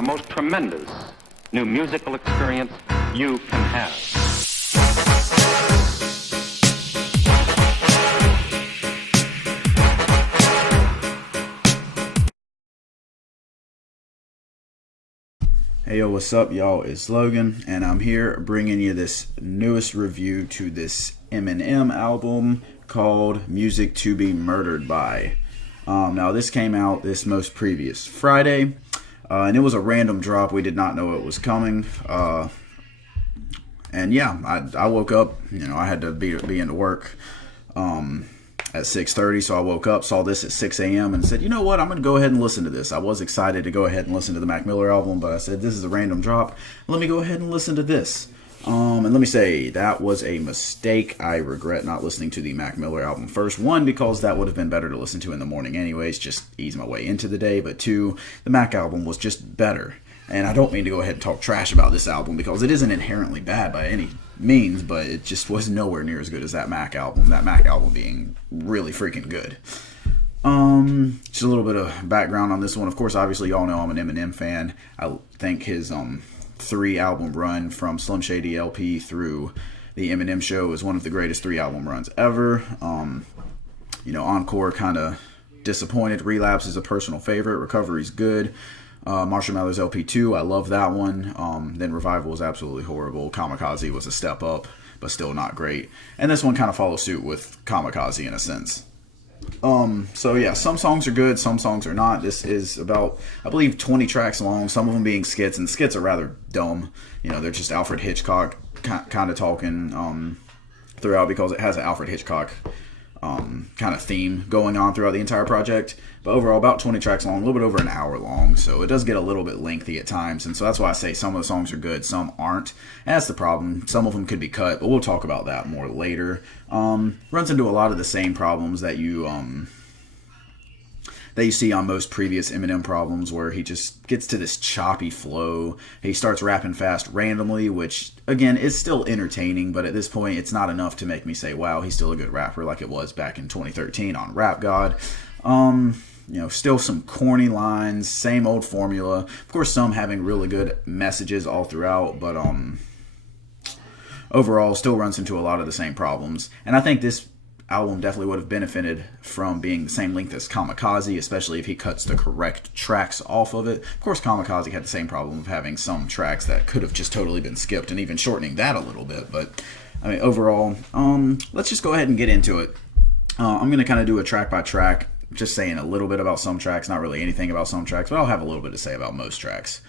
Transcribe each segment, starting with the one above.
the most tremendous new musical experience you can have. Hey yo, what's up y'all? It's Logan, and I'm here bringing you this newest review to this Eminem album called Music to Be Murdered By. Now this came out this most previous Friday, and it was a random drop. We did not know it was coming. And yeah, I woke up, I had to be into work at 6:30, so I woke up, saw this at 6 a.m. and said, you know what, I'm going to go ahead and listen to this. I was excited to go ahead and listen to the Mac Miller album, but I said, this is a random drop. Let me go ahead and listen to this. And let me say, that was a mistake. I regret not listening to the Mac Miller album first. One, because that would have been better to listen to in the morning anyways, just ease my way into the day. But two, the Mac album was just better. And I don't mean to go ahead and talk trash about this album, because it isn't inherently bad by any means, but it just was nowhere near as good as that Mac album. That Mac album being really freaking good. Just a little bit of background on this one. Of course, obviously, y'all know I'm an Eminem fan. I think his 3-album run from Slim Shady LP through the Eminem Show is one of the greatest 3-album runs ever. Encore kind of disappointed. Relapse is a personal favorite. Recovery's good. Marshall Mathers LP2, I love that one. Then Revival was absolutely horrible. Kamikaze was a step up, but still not great. And this one kind of follows suit with Kamikaze in a sense. So yeah, some songs are good, some songs are not. This is about, I believe, 20 tracks long, some of them being skits, and skits are rather dumb. They're just Alfred Hitchcock kind of talking throughout, because it has an Alfred Hitchcock kind of theme going on throughout the entire project. But overall, about 20 tracks long, a little bit over an hour long, so it does get a little bit lengthy at times, and so that's why I say some of the songs are good, some aren't. And that's the problem. Some of them could be cut, but we'll talk about that more later. Runs into a lot of the same problems that you see on most previous Eminem problems, where he just gets to this choppy flow. He starts rapping fast randomly, which, again, is still entertaining, but at this point, it's not enough to make me say, wow, he's still a good rapper like it was back in 2013 on Rap God. Still some corny lines, same old formula. Of course, some having really good messages all throughout, but overall, still runs into a lot of the same problems. And I think this album definitely would have benefited from being the same length as Kamikaze, especially if he cuts the correct tracks off of it. Of course, Kamikaze had the same problem of having some tracks that could have just totally been skipped, and even shortening that a little bit. But, overall, let's just go ahead and get into it. I'm going to kind of do a track by track, just saying a little bit about some tracks, not really anything about some tracks, but I'll have a little bit to say about most tracks.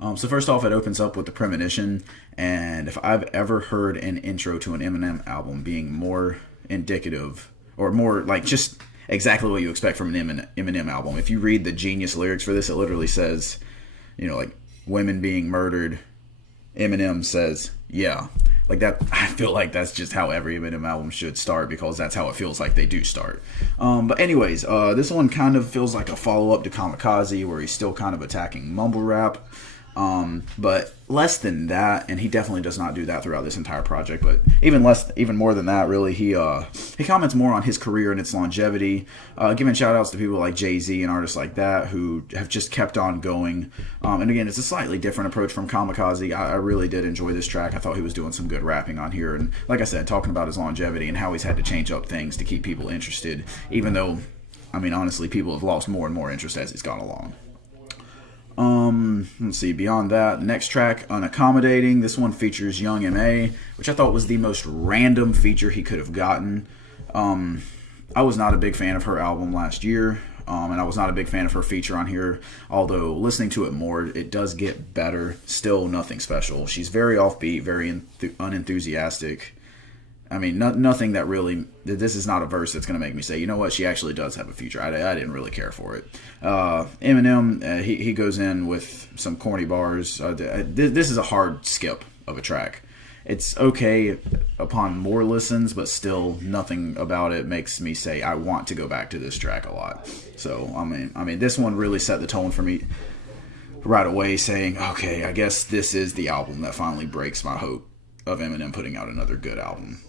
So first off, it opens up with the Premonition, and if I've ever heard an intro to an Eminem album being more indicative, or more like just exactly what you expect from an Eminem album, if you read the genius lyrics for this, it literally says, like, women being murdered, Eminem says, yeah. Like that, I feel like that's just how every Eminem album should start, because that's how it feels like they do start. But anyways, this one kind of feels like a follow-up to Kamikaze, where he's still kind of attacking mumble rap. But less than that, and he definitely does not do that throughout this entire project, but even more than that, really, he comments more on his career and its longevity, giving shout outs to people like Jay-Z and artists like that who have just kept on going. And again, it's a slightly different approach from Kamikaze. I really did enjoy this track. I thought he was doing some good rapping on here, and like I said, talking about his longevity and how he's had to change up things to keep people interested, even though, honestly, people have lost more and more interest as he's gone along. Let's see, beyond that, the next track, Unaccommodating. This one features Young M.A., which I thought was the most random feature he could have gotten. I was not a big fan of her album last year, and I was not a big fan of her feature on here, although listening to it more, it does get better. Still nothing special. She's very offbeat, very unenthusiastic. Nothing that really... This is not a verse that's going to make me say, you know what, she actually does have a future. I didn't really care for it. Eminem, he goes in with some corny bars. This is a hard skip of a track. It's okay upon more listens, but still nothing about it makes me say I want to go back to this track a lot. So, this one really set the tone for me right away, saying, okay, I guess this is the album that finally breaks my hope of Eminem putting out another good album.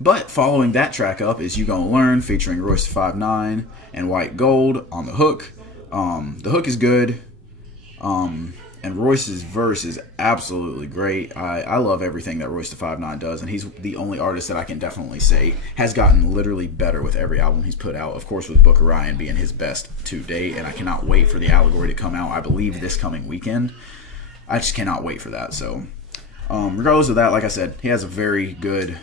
But following that track up is You Gonna Learn, featuring Royce 5'9" and White Gold on the hook. The hook is good. And Royce's verse is absolutely great. I love everything that Royce da 5'9" does, and he's the only artist that I can definitely say has gotten literally better with every album he's put out. Of course, with Book of Ryan being his best to date, and I cannot wait for the Allegory to come out, I believe, this coming weekend. I just cannot wait for that. So, regardless of that, like I said, he has a very good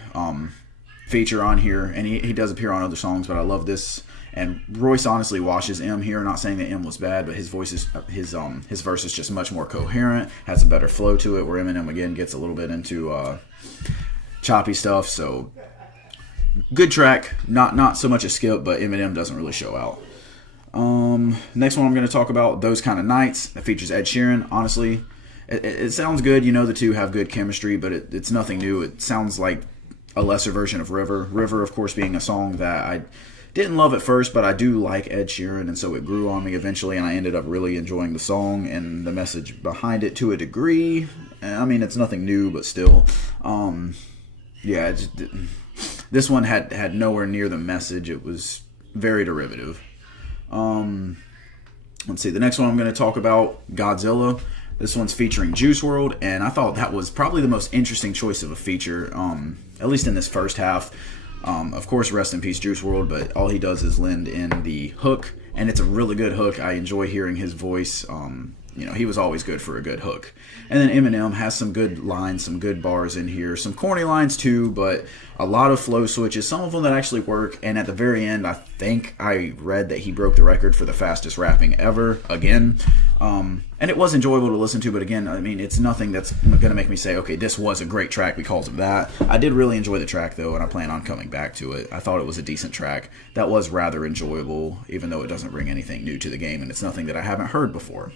feature on here, and he does appear on other songs, but I love this. And Royce honestly washes M here. Not saying that M was bad, but his voice is his verse is just much more coherent, has a better flow to it. Where Eminem again gets a little bit into choppy stuff. So good track, not so much a skip, but Eminem doesn't really show out. Next one I'm going to talk about, Those Kind of Nights. That features Ed Sheeran. Honestly, it sounds good. You know the two have good chemistry, but it's nothing new. It sounds like a lesser version of River. River, of course, being a song that I didn't love at first, but I do like Ed Sheeran, and so it grew on me eventually, and I ended up really enjoying the song and the message behind it to a degree. I mean, it's nothing new, but still. This one had nowhere near the message. It was very derivative. Let's see. The next one I'm going to talk about, Godzilla. This one's featuring Juice WRLD, and I thought that was probably the most interesting choice of a feature, at least in this first half. Of course, rest in peace, Juice WRLD, but all he does is lend in the hook, and it's a really good hook. I enjoy hearing his voice. He was always good for a good hook. And then Eminem has some good lines, some good bars in here, some corny lines too, but a lot of flow switches, some of them that actually work. And at the very end, I think I read that he broke the record for the fastest rapping ever again. And it was enjoyable to listen to, but again, I mean, it's nothing that's going to make me say, okay, this was a great track because of that. I did really enjoy the track though, and I plan on coming back to it. I thought it was a decent track that was rather enjoyable, even though it doesn't bring anything new to the game, and it's nothing that I haven't heard before.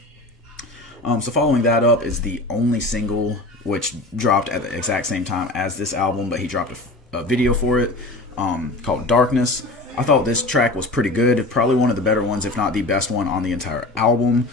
So following that up is the only single which dropped at the exact same time as this album, but he dropped a video for it called Darkness. I thought this track was pretty good, probably one of the better ones, if not the best one on the entire album.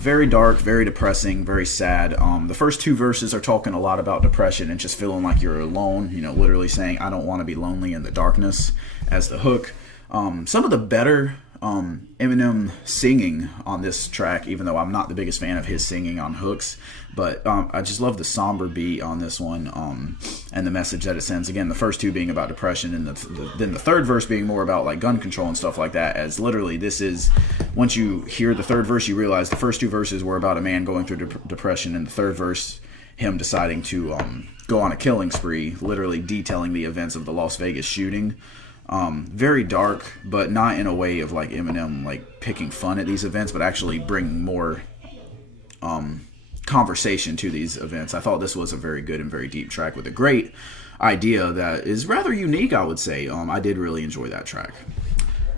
Very dark, very depressing, very sad. The first two verses are talking a lot about depression and just feeling like you're alone, literally saying, I don't want to be lonely in the darkness as the hook. Some of the better Eminem singing on this track, even though I'm not the biggest fan of his singing on hooks, but I just love the somber beat on this one, and the message that it sends. Again, the first two being about depression, and then the third verse being more about like gun control and stuff like that. As literally, this is, once you hear the third verse, you realize the first two verses were about a man going through depression, and the third verse, him deciding to go on a killing spree, literally detailing the events of the Las Vegas shooting. Very dark, but not in a way of like Eminem like picking fun at these events, but actually bringing more conversation to these events. I thought this was a very good and very deep track with a great idea that is rather unique, I would say. I did really enjoy that track.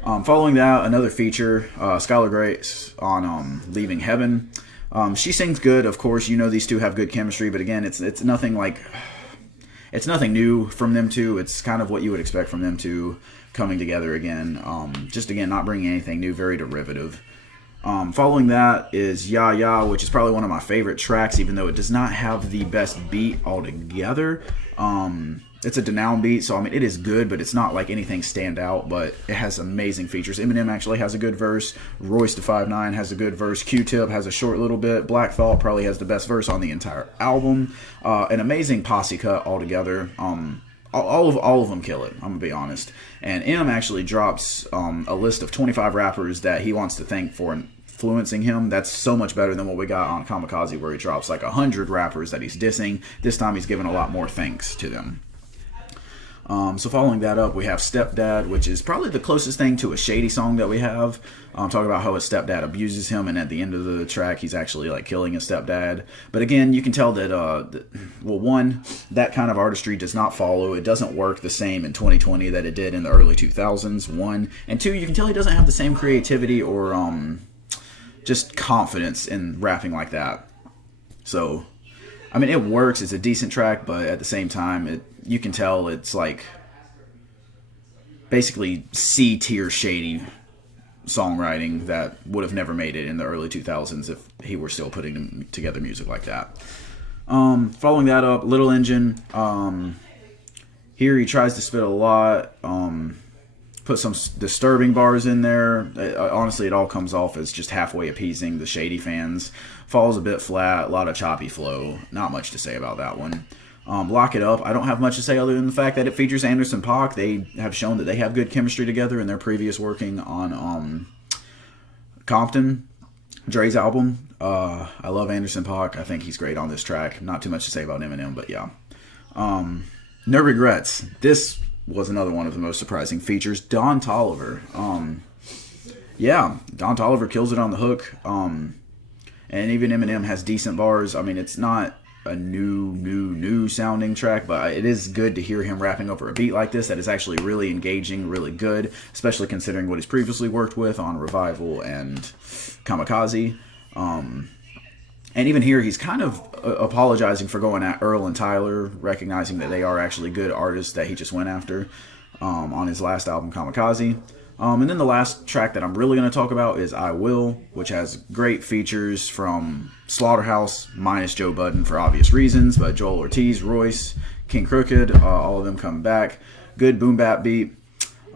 Following that, another feature, Skylar Grace on Leaving Heaven. She sings good, of course. These two have good chemistry, but again, it's nothing like... It's nothing new from them two. It's kind of what you would expect from them two coming together again. Just again, not bringing anything new, very derivative. Following that is Ya Ya, which is probably one of my favorite tracks, even though it does not have the best beat altogether. It's a Denown beat, so I mean it is good, but it's not like anything stand out, but it has amazing features. Eminem actually has a good verse. Royce da 5'9" has a good verse. Q-Tip has a short little bit. Black Thought probably has the best verse on the entire album. An amazing posse cut altogether. All of them kill it, I'm gonna be honest. And M actually drops a list of 25 rappers that he wants to thank for influencing him. That's so much better than what we got on Kamikaze, where he drops like 100 rappers that he's dissing. This time he's giving a lot more thanks to them. So following that up, we have Stepdad, which is probably the closest thing to a Shady song that we have. Talking about how his stepdad abuses him, and at the end of the track, he's actually like killing his stepdad. But again, you can tell that, one, that kind of artistry does not follow. It doesn't work the same in 2020 that it did in the early 2000s, one. And two, you can tell he doesn't have the same creativity or just confidence in rapping like that. So, I mean, it works. It's a decent track, but at the same time, you can tell it's like basically C-tier Shady songwriting that would have never made it in the early 2000s if he were still putting together music like that. Following that up, Little Engine. Here he tries to spit a lot. put some disturbing bars in there. Honestly, it all comes off as just halfway appeasing the Shady fans. Falls a bit flat, a lot of choppy flow. Not much to say about that one. Lock It Up, I don't have much to say other than the fact that it features Anderson .Paak. They have shown that they have good chemistry together in their previous working on Compton, Dre's album. I love Anderson .Paak. I think he's great on this track. Not too much to say about Eminem, but yeah. No Regrets. This was another one of the most surprising features. Don Toliver. Yeah, Don Toliver kills it on the hook. And even Eminem has decent bars. I mean, it's not a new sounding track, but it is good to hear him rapping over a beat like this that is actually really engaging, really good, especially considering what he's previously worked with on Revival and Kamikaze. And even here, he's kind of apologizing for going at Earl and Tyler, recognizing that they are actually good artists that he just went after on his last album, Kamikaze. And then the last track that I'm really going to talk about is I Will, which has great features from Slaughterhouse, minus Joe Budden for obvious reasons, but Joel Ortiz, Royce, King Crooked, all of them come back. Good boom bap beat,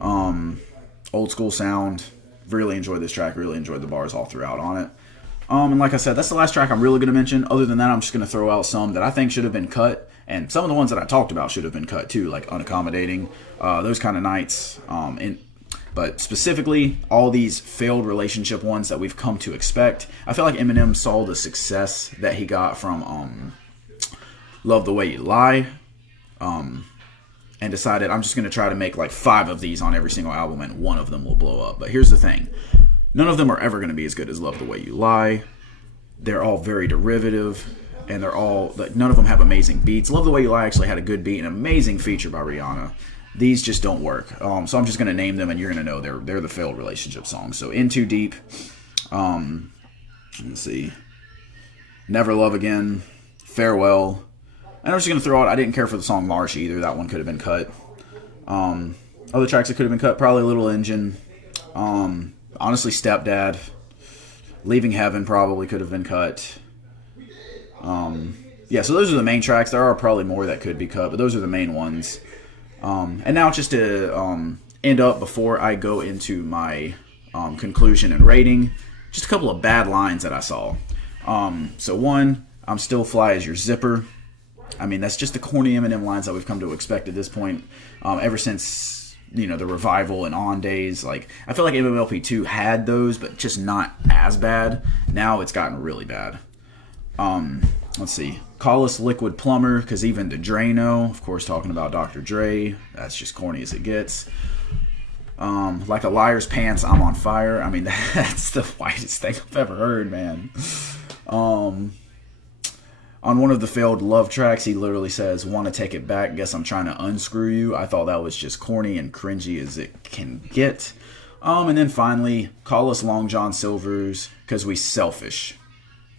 old school sound. Really enjoyed this track, really enjoyed the bars all throughout on it. And like I said, that's the last track I'm really going to mention. Other than that, I'm just going to throw out some that I think should have been cut. And some of the ones that I talked about should have been cut too, like Unaccommodating, those kind of nights. But specifically, all these failed relationship ones that we've come to expect. I feel like Eminem saw the success that he got from Love the Way You Lie. And decided, I'm just going to try to make like 5 of these on every single album and one of them will blow up. But here's the thing. None of them are ever going to be as good as Love the Way You Lie. They're all very derivative, and they're all like, none of them have amazing beats. Love the Way You Lie actually had a good beat, an amazing feature by Rihanna. These just don't work. So I'm just going to name them, and you're going to know they're the failed relationship songs. So In Too Deep, let's see, Never Love Again, Farewell. And I'm just going to throw out, I didn't care for the song Marsh either. That one could have been cut. Other tracks that could have been cut, probably Little Engine. Honestly, Stepdad. Leaving Heaven probably could have been cut. Yeah, so those are the main tracks. There are probably more that could be cut, but those are the main ones. And now just to end up, before I go into my conclusion and rating, just a couple of bad lines that I saw. So one, I'm still fly as your zipper. I mean, that's just the corny Eminem lines that we've come to expect at this point. Ever since, the Revival and On days. Like, I feel like MMLP2 had those, but just not as bad. Now it's gotten really bad. Let's see. Call Us Liquid Plumber, because even the Drano, of course, talking about Dr. Dre, that's just corny as it gets. Like a Liar's Pants, I'm on Fire. I mean, that's the whitest thing I've ever heard, man. On one of the failed love tracks, he literally says, "Want to take it back, guess I'm trying to unscrew you." I thought that was just corny and cringy as it can get. And then finally, Call Us Long John Silver's, because we selfish.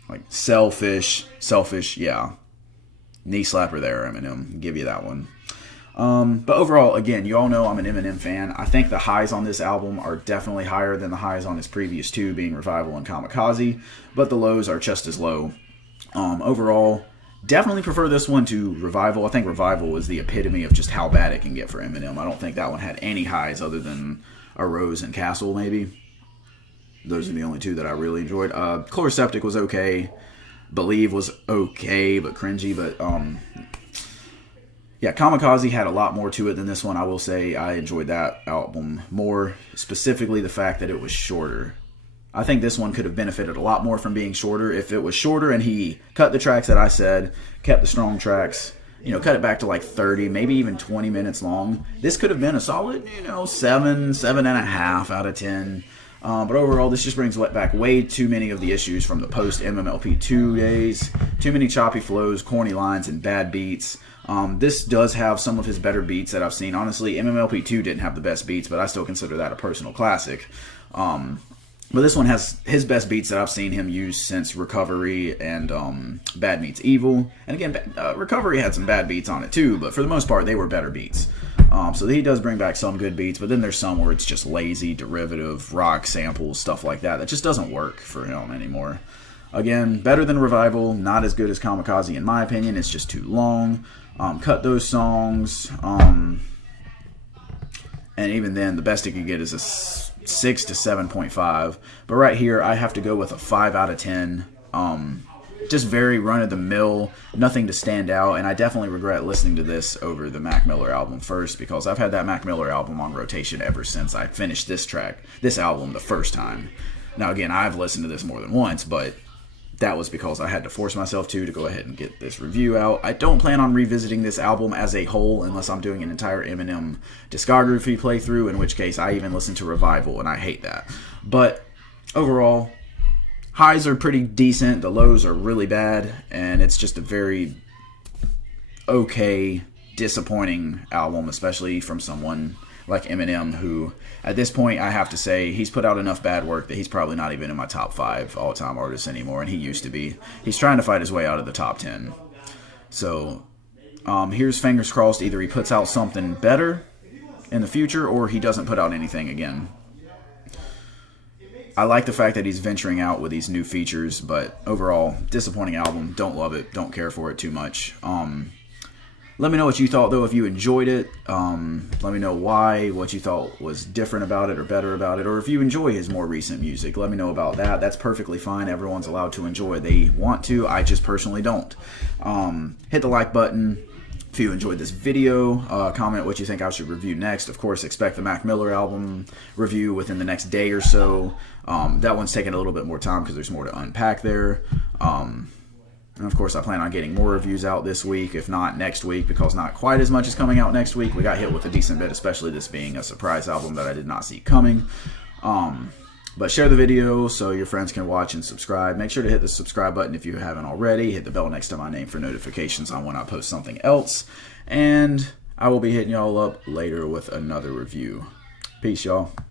Like, selfish, yeah. Knee slapper there, Eminem. Give you that one. But overall, again, you all know I'm an Eminem fan. I think the highs on this album are definitely higher than the highs on his previous 2, being Revival and Kamikaze. But the lows are just as low. Overall, definitely prefer this one to Revival. I think Revival was the epitome of just how bad it can get for Eminem. I don't think that one had any highs other than A Rose and Castle, maybe. Those are the only 2 that I really enjoyed. Chloroseptic was okay. Believe was okay, but cringy. But, yeah, Kamikaze had a lot more to it than this one. I will say I enjoyed that album more. Specifically the fact that it was shorter. I think this one could have benefited a lot more from being shorter. If it was shorter and he cut the tracks that I said, kept the strong tracks, cut it back to like 30, maybe even 20 minutes long, this could have been a solid, 7.5 out of 10. But overall, this just brings back way too many of the issues from the post-MMLP2 days. Too many choppy flows, corny lines, and bad beats. This does have some of his better beats that I've seen. Honestly, MMLP2 didn't have the best beats, but I still consider that a personal classic. But this one has his best beats that I've seen him use since Recovery and Bad Meets Evil. And again, Recovery had some bad beats on it too, but for the most part, they were better beats. So he does bring back some good beats, but then there's some where it's just lazy, derivative, rock samples, stuff like that just doesn't work for him anymore. Again, better than Revival, not as good as Kamikaze in my opinion. It's just too long. Cut those songs. and even then, the best it could get is a 6 to 7.5. But right here, I have to go with a 5 out of 10. Just very run-of-the-mill, nothing to stand out, and I definitely regret listening to this over the Mac Miller album first, because I've had that Mac Miller album on rotation ever since I finished this album the first time. Now again, I've listened to this more than once, but that was because I had to force myself to go ahead and get this review out. I don't plan on revisiting this album as a whole unless I'm doing an entire Eminem discography playthrough, in which case I even listen to Revival, and I hate that. But overall, highs are pretty decent, the lows are really bad, and it's just a very okay, disappointing album, especially from someone like Eminem, who, at this point, I have to say, he's put out enough bad work that he's probably not even in my top 5 all-time artists anymore, and he used to be. He's trying to fight his way out of the top 10. So, here's fingers crossed, either he puts out something better in the future, or he doesn't put out anything again. I like the fact that he's venturing out with these new features, but overall, disappointing album. Don't love it. Don't care for it too much. Let me know what you thought, though, if you enjoyed it. Let me know why, what you thought was different about it or better about it, or if you enjoy his more recent music. Let me know about that. That's perfectly fine. Everyone's allowed to enjoy it they want to. I just personally don't. Hit the like button. If you enjoyed this video, comment what you think I should review next. Of course, expect the Mac Miller album review within the next day or so. That one's taking a little bit more time because there's more to unpack there. And of course, I plan on getting more reviews out this week, if not next week, because not quite as much is coming out next week. We got hit with a decent bit, especially this being a surprise album that I did not see coming. But share the video so your friends can watch and subscribe. Make sure to hit the subscribe button if you haven't already. Hit the bell next to my name for notifications on when I post something else. And I will be hitting y'all up later with another review. Peace, y'all.